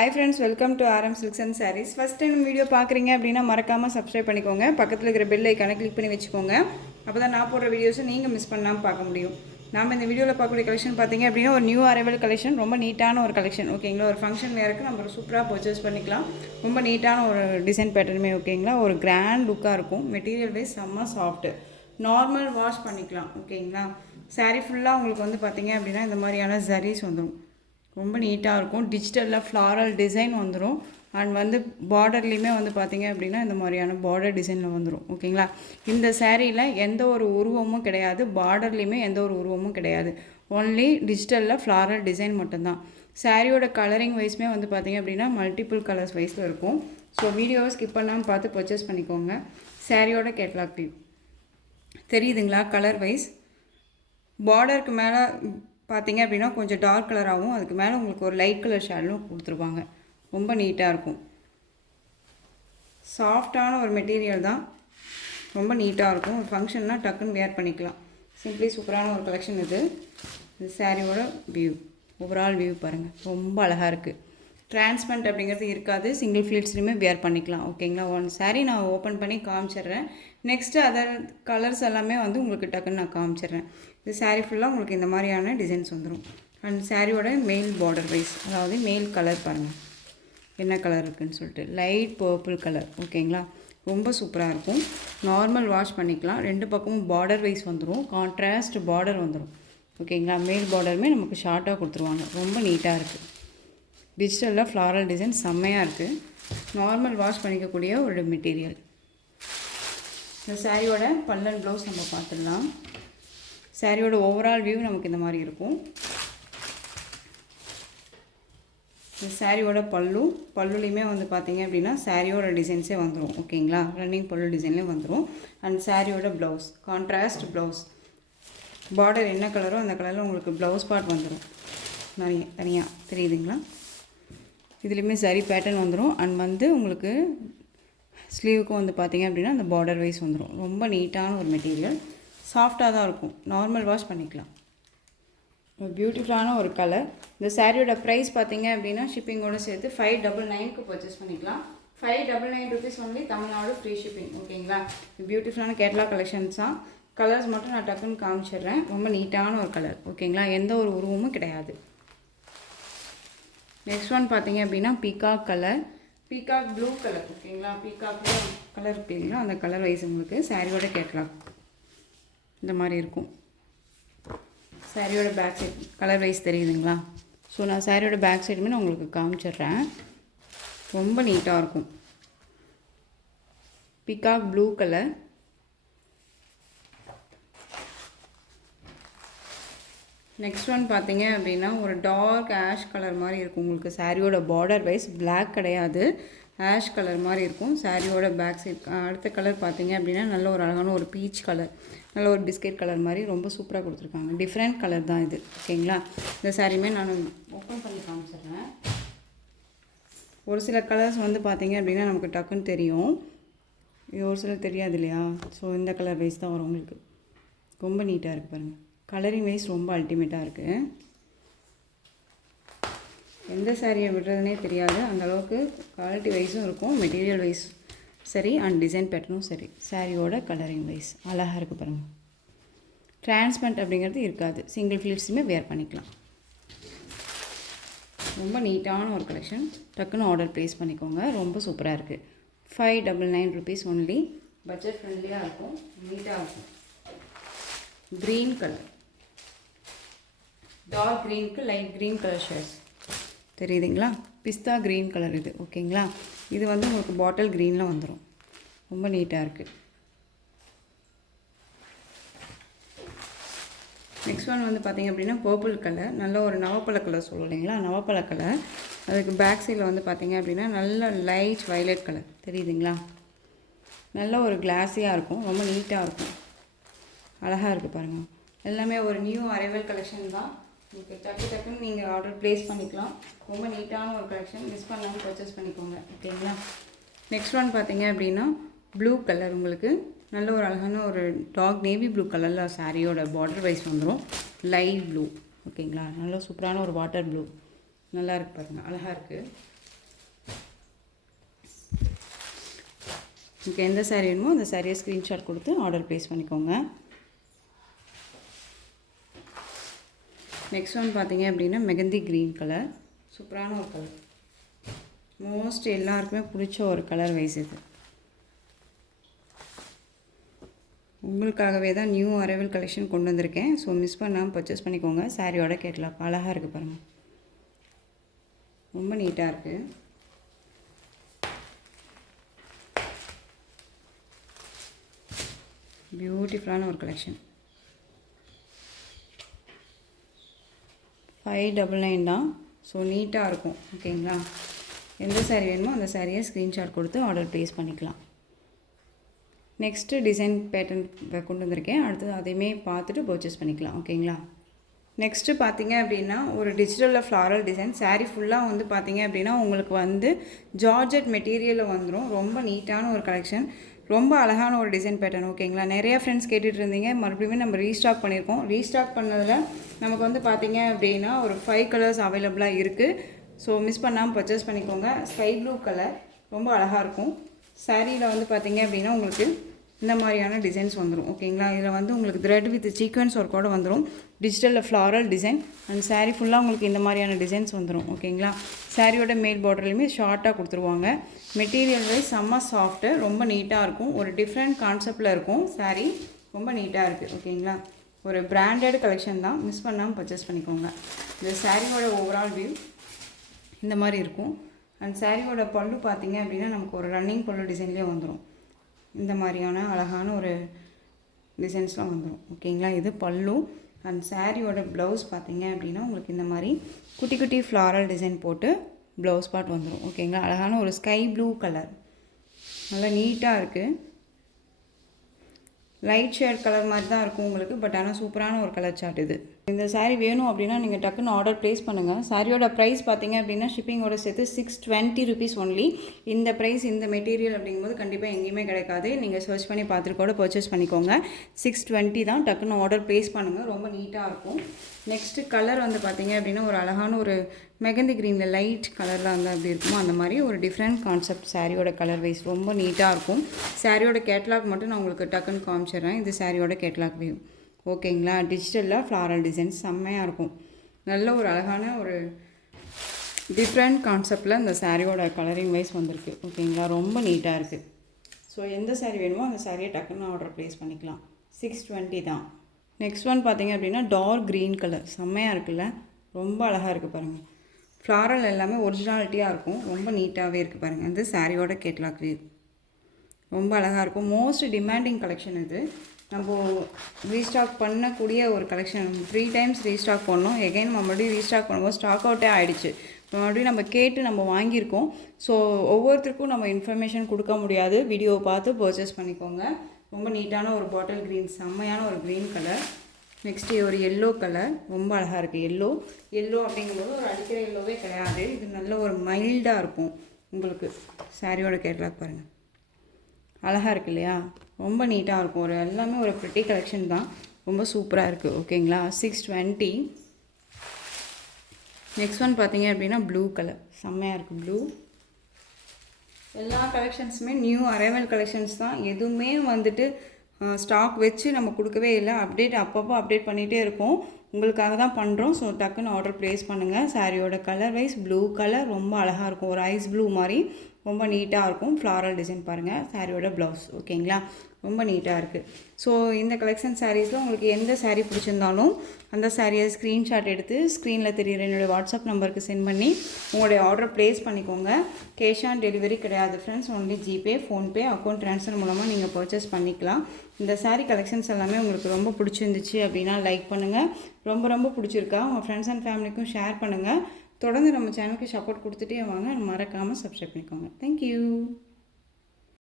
Hi friends, welcome to RM Silks and Sarees. First time video பார்க்குறீங்க அப்படின்னா மறக்காமல் subscribe பண்ணிக்கோங்க. பக்கத்தில் இருக்கிற பெல் ஐக்கானை கிளிக் பண்ணி வச்சுக்கோங்க. அப்போ தான் நான் போடுற வீடியோஸை நீங்கள் மிஸ் பண்ணாமல் பார்க்க முடியும். நாம் இந்த வீடியோவில் பார்க்கக்கூடிய கலெக்ஷன் பார்த்தீங்க அப்படின்னா ஒரு நியூ அரைவல் கலெக்ஷன், ரொம்ப நீட்டான ஒரு கலெக்ஷன். ஓகேங்களா, ஒரு ஃபங்க்ஷன் வேறுக்கு நம்ம சூப்பராக பர்ச்சேஸ் பண்ணிக்கலாம். ரொம்ப நீட்டான ஒரு டிசைன் பேட்டர்னுமே. ஓகேங்களா, ஒரு கிராண்ட் லுக்காக இருக்கும். மெட்டீரியல் வைஸ் செம்ம சாஃப்ட்டு, நார்மல் வாஷ் பண்ணிக்கலாம். ஓகேங்களா, சாரீ ஃபுல்லாக உங்களுக்கு வந்து பார்த்தீங்க அப்படின்னா இந்த மாதிரியான ஜரீஸ் வந்துடும். ரொம்ப நீட்டாக இருக்கும். டிஜிட்டலில் ஃப்ளாரல் டிசைன் வந்துடும். அண்ட் வந்து பார்டர்லேயுமே வந்து பார்த்திங்க அப்படின்னா இந்த மாதிரியான பார்டர் டிசைனில் வந்துடும். ஓகேங்களா, இந்த சேரீயில் எந்த ஒரு உருவமும் கிடையாது, பார்டர்லேயுமே எந்த ஒரு உருவமும் கிடையாது. ஒன்லி டிஜிட்டலில் ஃப்ளாரல் டிசைன் மட்டும்தான். சாரியோட கலரிங் வைஸ்மே வந்து பார்த்திங்க அப்படின்னா மல்டிபிள் கலர்ஸ் வைஸில் இருக்கும். ஸோ வீடியோவை ஸ்கிப் பண்ணாமல் பார்த்து பர்ச்சேஸ் பண்ணிக்கோங்க. சாரியோட கேட்லாக் வியூ தெரியுதுங்களா? கலர் வைஸ் பார்டருக்கு மேலே பார்த்தீங்க அப்படின்னா கொஞ்சம் டார்க் கலராகவும் அதுக்கு மேலே உங்களுக்கு ஒரு லைட் கலர் ஷேடும் கொடுத்துருப்பாங்க. ரொம்ப நீட்டாக இருக்கும். சாஃப்டான ஒரு மெட்டீரியல் தான், ரொம்ப நீட்டாக இருக்கும். ஒரு ஃபங்க்ஷன்னா டக்குன்னு வேர் பண்ணிக்கலாம். சிம்பிளி சூப்பரான ஒரு கலெக்ஷன் இது. இந்த சாரியோட வியூ, ஓவரால் வியூ பாருங்கள், ரொம்ப அழகாக இருக்குது. டிரான்ஸ்பரண்ட் அப்படிங்கிறது இருக்காது. சிங்கிள் ஃப்ளீட்ஸ்லையுமே வேர் பண்ணிக்கலாம். ஓகேங்களா, ஒன் சாரீ நான் ஓப்பன் பண்ணி காமிச்சிட்றேன். நெக்ஸ்ட்டு அதர் கலர்ஸ் எல்லாமே வந்து உங்களுக்கு டக்குன்னு நான் காமிச்சிட்றேன். இது சாரீ ஃபுல்லாக உங்களுக்கு இந்த மாதிரியான டிசைன்ஸ் வந்துடும். அண்ட் சாரியோட மேல் பார்டர் வைஸ், அதாவது மேல் கலர் பாருங்கள் என்ன கலர் இருக்குதுன்னு சொல்லிட்டு, லைட் பர்பிள் கலர். ஓகேங்களா, ரொம்ப சூப்பராக இருக்கும். நார்மல் வாஷ் பண்ணிக்கலாம். ரெண்டு பக்கமும் பார்டர் வைஸ் வந்துடும், கான்ட்ராஸ்ட் பார்டர் வந்துடும். ஓகேங்களா, மேல் பார்டருமே நமக்கு ஷார்ட்டாக கொடுத்துருவாங்க. ரொம்ப நீட்டாக இருக்குது. டிஜிட்டலில் ஃப்ளாரல் டிசைன் செம்மையாக இருக்குது. நார்மல் வாஷ் பண்ணிக்கக்கூடிய ஒரு மெட்டீரியல். இந்த சாரியோட பல்லன் ப்ளவுஸ் நம்ம பார்த்துடலாம். சாரியோட ஓவரால் வியூ நமக்கு இந்த மாதிரி இருக்கும். இந்த சாரியோட பல்லுலையுமே வந்து பார்த்திங்க அப்படின்னா சாரியோட டிசைன்ஸே வந்துடும். ஓகேங்களா, ரன்னிங் பல்லு டிசைன்லேயே வந்துடும். அண்ட் சாரியோட ப்ளவுஸ் கான்ட்ராஸ்ட் ப்ளவுஸ், பார்டர் என்ன கலரோ அந்த கலரில் உங்களுக்கு ப்ளவுஸ் பார்ட் வந்துடும். தனியாக தெரியுதுங்களா? இதுலேயுமே சரி பேட்டர்ன் வந்துடும். அண்ட் வந்து உங்களுக்கு ஸ்லீவுக்கும் வந்து பார்த்திங்க அப்படின்னா அந்த பார்டர் வைஸ் வந்துடும். ரொம்ப நீட்டான ஒரு மெட்டீரியல், சாஃப்டாக தான் இருக்கும். நார்மல் வாஷ் பண்ணிக்கலாம். ஒரு பியூட்டிஃபுல்லான ஒரு கலர். இந்த சாரியோட ப்ரைஸ் பார்த்திங்க அப்படின்னா ஷிப்பிங்கோடு சேர்த்து 599க்கு பர்ச்சேஸ் பண்ணிக்கலாம். 599 rupees only, Tamil Nadu free shipping. ஓகேங்களா, பியூட்டிஃபுல்லான கேட்லாக் கலெக்ஷன்ஸ் தான். கலர்ஸ் மட்டும் நான் டக்குன்னு காமிச்சிடுறேன். ரொம்ப நீட்டான ஒரு கலர். ஓகேங்களா, எந்த ஒரு உருவமும் கிடையாது. நெக்ஸ்ட் ஒன் பார்த்தீங்க அப்படின்னா peacock colour, peacock blue colour. ஓகேங்களா, பீகாக் கலர் இருக்கு இல்லைங்களா, அந்த கலர் வைஸ் உங்களுக்கு சாரியோட கேட்லாக் இந்த மாதிரி இருக்கும். சாரியோட பேக் சைட் கலர் வைஸ் தெரியுதுங்களா? ஸோ நான் சாரியோட பேக் சைடுமே நான் உங்களுக்கு காமிச்சிட்றேன். ரொம்ப நீட்டாக இருக்கும். Peacock blue colour. Next one பார்த்தீங்க அப்படின்னா ஒரு டார்க் ஆஷ் கலர் மாதிரி இருக்கும் உங்களுக்கு. சாரியோட பார்டர் வைஸ் பிளாக் கிடையாது, ஆஷ் கலர் மாதிரி இருக்கும் சாரியோட பேக் சைட். அடுத்த கலர் பார்த்தீங்க அப்படின்னா நல்ல ஒரு அழகான ஒரு பீச் கலர், நல்ல ஒரு பிஸ்கெட் கலர் மாதிரி ரொம்ப சூப்பராக கொடுத்துருக்காங்க. டிஃப்ரெண்ட் கலர் தான் இது. ஓகேங்களா, இந்த சாரியுமே நான் ஓப்பன் பண்ணி காமிச்சிடுறேன். ஒரு சில கலர்ஸ் வந்து பார்த்தீங்க அப்படின்னா நமக்கு டக்குன்னு தெரியும், ஒரு சிலர் தெரியாது இல்லையா? ஸோ இந்த கலர் வைஸ் தான் வரும் உங்களுக்கு. ரொம்ப நீட்டாக இருக்குது பாருங்கள். கலரிங் வைஸ் ரொம்ப அல்டிமேட்டாக இருக்குது. எந்த சாரியை விடுறதுனே தெரியாது, அந்தளவுக்கு குவாலிட்டி வைஸும் இருக்கும், மெட்டீரியல் வைஸ் சரி, அண்ட் டிசைன் பேட்டர்னும் சரி. சாரியோட கலரிங் வைஸ் அழகாக இருக்குது பாருங்கள். டிரான்ஸ்பரண்ட் அப்படிங்கிறது இருக்காது. சிங்கிள் ஃப்ளீட்ஸுமே வேர் பண்ணிக்கலாம். ரொம்ப நீட்டான ஒரு கலெக்ஷன். டக்குன்னு ஆர்டர் ப்ளேஸ் பண்ணிக்கோங்க. ரொம்ப சூப்பராக இருக்குது. 599 ருபீஸ் ஒன்லி. பட்ஜெட் ஃப்ரெண்ட்லியாக இருக்கும், நீட்டாக இருக்கும். க்ரீன் கலர், டார்க் க்ரீனுக்கு லைட் க்ரீன் கலர் ஷேட்ஸ் தெரியுதுங்களா? பிஸ்தா க்ரீன் கலர் இது. ஓகேங்களா, இது வந்து உங்களுக்கு பாட்டில் க்ரீனில் வந்துடும். ரொம்ப நீட்டாக இருக்குது. நெக்ஸ்ட் ஒன் வந்து பார்த்திங்க அப்படின்னா பர்பிள் கலர், நல்ல ஒரு நவப்பழ கலர் சொல்லுவோம் இல்லைங்களா, நவப்பழ கலர். அதுக்கு பேக் சைடில் வந்து பார்த்திங்க அப்படின்னா நல்ல லைட் வயலட் கலர் தெரியுதுங்களா? நல்ல ஒரு கிளாஸியாக இருக்கும், ரொம்ப நீட்டாக இருக்கும், அழகாக இருக்குது பாருங்கள். எல்லாமே ஒரு நியூ அரைவல் கலெக்ஷன் தான். உங்களுக்கு டக்குன்னு நீங்கள் ஆர்டர் ப்ளேஸ் பண்ணிக்கலாம். ரொம்ப நீட்டான ஒரு கலெக்ஷன், மிஸ் பண்ணாமல் பர்ச்சேஸ் பண்ணிக்கோங்க. ஓகேங்களா, நெக்ஸ்ட் ஒன் பார்த்தீங்க அப்படின்னா ப்ளூ கலர். உங்களுக்கு நல்ல ஒரு அழகான ஒரு டார்க் நேவி ப்ளூ கலரில் சாரியோட பார்டர் வைஸ் வந்துடும். Light blue. ஓகேங்களா, நல்ல சூப்பரான ஒரு வாட்டர் ப்ளூ, நல்லா இருக்குது பாருங்கள், அழகாக இருக்குது. உங்களுக்கு எந்த சாரீ வேணுமோ அந்த சாரியை ஸ்க்ரீன்ஷாட் கொடுத்து ஆர்டர் ப்ளேஸ் பண்ணிக்கோங்க. நெக்ஸ்ட் ஒன் பார்த்தீங்க அப்படின்னா மெகந்தி க்ரீன் கலர். சூப்பரான ஒரு கலர், மோஸ்ட் எல்லாருக்குமே பிடிச்ச ஒரு கலர் வைஸ் இது. உங்களுக்காகவே தான் நியூ அரைவல் கலெக்ஷன் கொண்டு வந்திருக்கேன். ஸோ மிஸ் பண்ணாமல் பர்ச்சேஸ் பண்ணிக்கோங்க. சாரியோட கேட்லாக் அழகாக இருக்குது பாருங்கள், ரொம்ப நீட்டாக இருக்குது. பியூட்டிஃபுல்லான ஒரு கலெக்ஷன். 599 தான். ஸோ நீட்டாக இருக்கும். ஓகேங்களா, எந்த சாரீ வேணுமோ அந்த சாரியை ஸ்க்ரீன்ஷாட் கொடுத்து ஆர்டர் ப்ளேஸ் பண்ணிக்கலாம். நெக்ஸ்ட்டு டிசைன் பேட்டர்ன் கொண்டு வந்திருக்கேன். அடுத்தது அதையுமே பார்த்துட்டு பர்ச்சேஸ் பண்ணிக்கலாம். ஓகேங்களா, நெக்ஸ்ட்டு பார்த்தீங்க அப்படின்னா ஒரு டிஜிட்டலில் ஃப்ளாரல் டிசைன். சாரீ ஃபுல்லாக வந்து பார்த்தீங்க அப்படின்னா உங்களுக்கு வந்து ஜார்ஜெட் மெட்டீரியலில் வந்துடும். ரொம்ப நீட்டான ஒரு கலெக்ஷன், ரொம்ப அழகான ஒரு டிசைன் பேட்டர்ன். ஓகேங்களா, நிறையா ஃப்ரெண்ட்ஸ் கேட்டுட்டு இருந்தீங்க, மறுபடியும் நம்ம ரீஸ்டாக் பண்ணியிருக்கோம். ரீஸ்டாக் பண்ணதில் நமக்கு வந்து பார்த்தீங்க அப்படின்னா ஒரு 5 கலர்ஸ் அவைலபிளாக இருக்குது. ஸோ மிஸ் பண்ணாமல் பர்ச்சேஸ் பண்ணிக்கோங்க. ஸ்கை ப்ளூ கலர் ரொம்ப அழகாக இருக்கும். சாரியில் வந்து பார்த்தீங்க அப்படின்னா உங்களுக்கு இந்த மாதிரியான டிசைன்ஸ் வந்துடும். ஓகேங்களா, இதில் வந்து உங்களுக்கு த்ரெட் வித் சீக்வன்ஸ் ஒர்க்கோடு வந்துடும். டிஜிட்டலில் ஃப்ளாரல் டிசைன் அண்ட் சாரீ ஃபுல்லாக உங்களுக்கு இந்த மாதிரியான டிசைன்ஸ் வந்துடும். ஓகேங்களா, சாரியோட மேல் பார்டர்லையுமே ஷார்ட்டாக கொடுத்துருவாங்க. மெட்டீரியல் வைஸ் செம்ம சாஃப்ட்டு, ரொம்ப நீட்டாக இருக்கும். ஒரு டிஃப்ரெண்ட் கான்செப்டில் இருக்கும். சாரீ ரொம்ப நீட்டாக இருக்குது. ஓகேங்களா, ஒரு பிராண்டட் கலெக்ஷன் தான், மிஸ் பண்ணாமல் பர்ச்சேஸ் பண்ணிக்கோங்க. இந்த சாரியோட ஓவரால் வியூ இந்த மாதிரி இருக்கும். அண்ட் சாரியோட பல்லு பார்த்தீங்க அப்படின்னா நமக்கு ஒரு ரன்னிங் பல்லு டிசைன்லேயே வந்துடும். இந்த மாதிரியான அழகான ஒரு டிசைன்ஸ்லாம் வந்துடும். ஓகேங்களா, இது பல்லு. அண்ட் சாரியோட ப்ளவுஸ் பார்த்தீங்க அப்படின்னா உங்களுக்கு இந்த மாதிரி குட்டி குட்டி ஃப்ளாரல் டிசைன் போட்டு ப்ளவுஸ் பார்ட் வந்துடும். ஓகேங்களா, அழகான ஒரு ஸ்கை ப்ளூ கலர், நல்லா நீட்டாக இருக்குது. லைட் ஷேட் கலர் மாதிரி தான் இருக்கும் உங்களுக்கு, பட் ஆனால் சூப்பரான ஒரு கலர் சார்ட் இது. இந்த சாரீ வேணும் அப்படின்னா நீங்கள் டக்குன்னு ஆர்டர் ப்ளேஸ் பண்ணுங்கள். சாரியோட ப்ரைஸ் பார்த்தீங்க அப்படின்னா ஷிப்பிங்கோட சேர்த்து 620 ருபீஸ் ஒன்லி. இந்த ப்ரைஸ் இந்த மெட்டீரியல் அப்படிங்கும்போது கண்டிப்பாக எங்கேயுமே கிடைக்காது. நீங்கள் சர்ச் பண்ணி பார்த்துட்டு கூட பர்ச்சேஸ் பண்ணிக்கோங்க. 620 தான். டக்குன்னு ஆர்டர் ப்ளேஸ் பண்ணுங்கள், ரொம்ப நீட்டாக இருக்கும். நெக்ஸ்ட்டு கலர் வந்து பார்த்தீங்க அப்படின்னா ஒரு அழகான ஒரு மெகந்தி க்ரீனில் லைட் கலரில் வந்து அப்படி இருக்குமோ அந்த மாதிரி ஒரு டிஃப்ரெண்ட் கான்செப்ட். சாரியோட கலர் வைஸ் ரொம்ப நீட்டாக இருக்கும். சாரியோட கேட்லாக் மட்டும் நான் உங்களுக்கு டக்குன்னு காமிச்சிடுறேன். இது சாரியோட கேட்லாக் வியூ. ஓகேங்களா, டிஜிட்டலில் ஃப்ளாரல் டிசைன்ஸ் செம்மையாக இருக்கும். நல்ல ஒரு அழகான ஒரு டிஃப்ரெண்ட் கான்செப்டில் இந்த சாரியோட கலரிங் வைஸ் வந்திருக்கு. ஓகேங்களா, ரொம்ப நீட்டாக இருக்குது. ஸோ எந்த சாரீ வேணுமோ அந்த சாரியை டக்குன்னு ஆர்டர் ப்ளேஸ் பண்ணிக்கலாம். 620 தான். நெக்ஸ்ட் ஒன் பார்த்தீங்க அப்படின்னா டார்க் க்ரீன் கலர், செம்மையாக இருக்குல்ல, ரொம்ப அழகாக இருக்குது பாருங்கள். ஃப்ளாரல் எல்லாமே ஒரிஜினாலிட்டியாக இருக்கும், ரொம்ப நீட்டாகவே இருக்குது பாருங்கள். இது சாரியோட கேட்லாக் வியூ, ரொம்ப அழகாக இருக்கும். மோஸ்ட் டிமாண்டிங் கலெக்ஷன் இது. நம்ம ரீஸ்டாக் பண்ணக்கூடிய ஒரு கலெக்ஷன். 3 டைம்ஸ் ரீஸ்டாக் பண்ணோம். எகைன் நம்ம மறுபடியும் ரீஸ்டாக் பண்ணும்போது ஸ்டாக் அவுட்டே ஆகிடுச்சு. மறுபடியும் நம்ம கேட்டு நம்ம வாங்கியிருக்கோம். ஸோ ஒவ்வொருத்தருக்கும் நம்ம இன்ஃபர்மேஷன் கொடுக்க முடியாது. வீடியோவை பார்த்து பர்ச்சேஸ் பண்ணிக்கோங்க. ரொம்ப நீட்டான ஒரு பாட்டில் க்ரீன், செம்மையான ஒரு க்ரீன் கலர். நெக்ஸ்ட்டு ஒரு எல்லோ கலர், ரொம்ப அழகாக இருக்குது. எல்லோ அப்படிங்கும்போது ஒரு அடிக்கிற எல்லோவே கிடையாது. இது நல்ல ஒரு மைல்டாக இருக்கும் உங்களுக்கு. சாரியோட கேட்லாக் பாருங்கள், அழகாக இருக்குது இல்லையா, ரொம்ப நீட்டாக இருக்கும். ஒரு எல்லாமே ஒரு ப்ரிட்டி கலெக்ஷன் தான், ரொம்ப சூப்பராக இருக்குது. ஓகேங்களா, 620. நெக்ஸ்ட் ஒன் பார்த்தீங்க அப்படின்னா ப்ளூ கலர், செம்மையாக இருக்குது ப்ளூ. எல்லா கலெக்ஷன்ஸுமே நியூ அரைவல் கலெக்ஷன்ஸ் தான். எதுவுமே வந்துட்டு ஸ்டாக் வச்சு நம்ம கொடுக்கவே இல்லை. அப்டேட் அப்பப்போ அப்டேட் பண்ணிகிட்டே இருக்கோம். உங்களுக்காக தான் பண்ணுறோம். ஸோ டக்குன்னு ஆர்டர் ப்ளேஸ் பண்ணுங்கள். சாரியோட கலர் வைஸ் ப்ளூ கலர் ரொம்ப அழகாக இருக்கும். ஒரு ஐஸ் ப்ளூ மாதிரி ரொம்ப நீட்டாக இருக்கும். ஃப்ளாரல் டிசைன் பாருங்கள். சாரியோட ப்ளவுஸ் ஓகேங்களா, ரொம்ப நீட்டாக இருக்குது. ஸோ இந்த கலெக்ஷன் சாரீஸில் உங்களுக்கு எந்த சாரீ பிடிச்சிருந்தாலும் அந்த சாரியை ஸ்க்ரீன்ஷாட் எடுத்து ஸ்க்ரீனில் தெரியுற என்னுடைய வாட்ஸ்அப் நம்பருக்கு சென்ட் பண்ணி உங்களுடைய ஆர்டர் ப்ளேஸ் பண்ணிக்கோங்க. கேஷ் ஆன் டெலிவரி கிடையாது friends, only GPay, PhonePe, account transfer மூலமாக நீங்கள் பர்ச்சேஸ் பண்ணிக்கலாம். இந்த சாரீ கலெக்ஷன்ஸ் எல்லாமே உங்களுக்கு ரொம்ப பிடிச்சிருந்துச்சு அப்படின்னா லைக் பண்ணுங்கள். ரொம்ப பிடிச்சிருக்கா உங்கள் ஃப்ரெண்ட்ஸ் அண்ட் ஃபேமிலிக்கும் ஷேர் பண்ணுங்கள். தொடர்ந்து நம்ம சேனலுக்கு சப்போர்ட் கொடுத்துட்டே வாங்க. மறக்காமல் சப்ஸ்கிரைப் பண்ணிக்கோங்க. தேங்க்யூ.